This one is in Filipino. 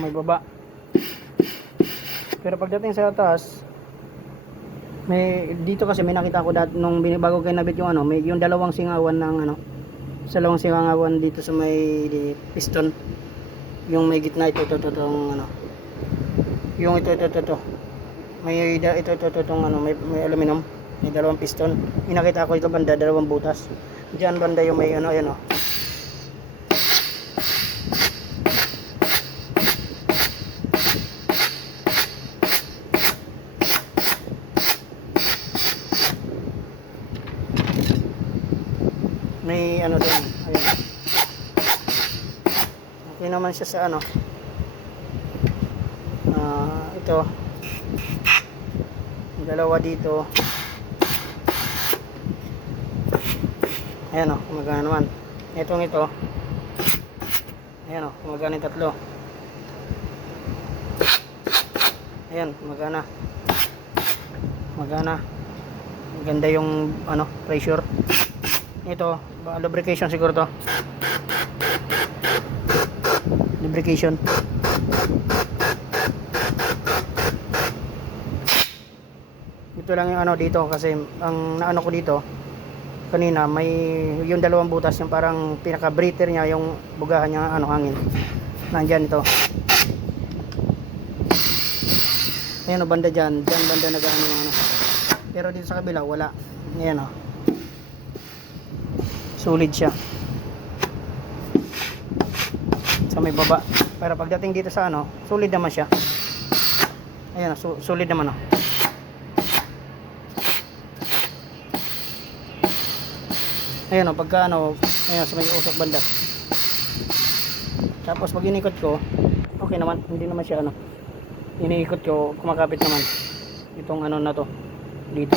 may baba. Pero pagdating sa taas, may dito kasi may nakita ko dati nung bago kayo nabit yung ano, may yung dalawang singawan ng ano, sa dalawang singawan dito sa may piston. Yung may gitna ito ano. Yung ito may itong ano, may aluminum, may dalawang piston. Inakita ko ito banda, dalawang butas. Diyan banda yung may ano, ayan oh. May ano doon, ayun. Okay naman siya sa ano. Ito. Dalawa dito. Ayan o, kumagana naman. Itong ito. Ayan o, kumagana yung tatlo. Ayan, kumagana. Kumagana. Maganda yung ano, pressure. Ito, lubrication siguro to. Lubrication. Ito lang yung ano dito kasi ang naano ko dito kanina may yung dalawang butas yung parang pinaka breather niya yung bugahan niya ano hangin. Nandiyan ito. Ayan o banda dyan banda nag-ano ano. Pero dito sa kabila wala. Ayan o. Solid siya. Sa may baba. Pero pagdating dito sa ano, solid naman siya. Ayan o, solid naman o. Ayan o, pagka ano, ayan sa may usok banda. Tapos pag inikot ko, okay naman, hindi naman siya ano. Iniikot ko, kumakapit naman. Itong ano na to, dito.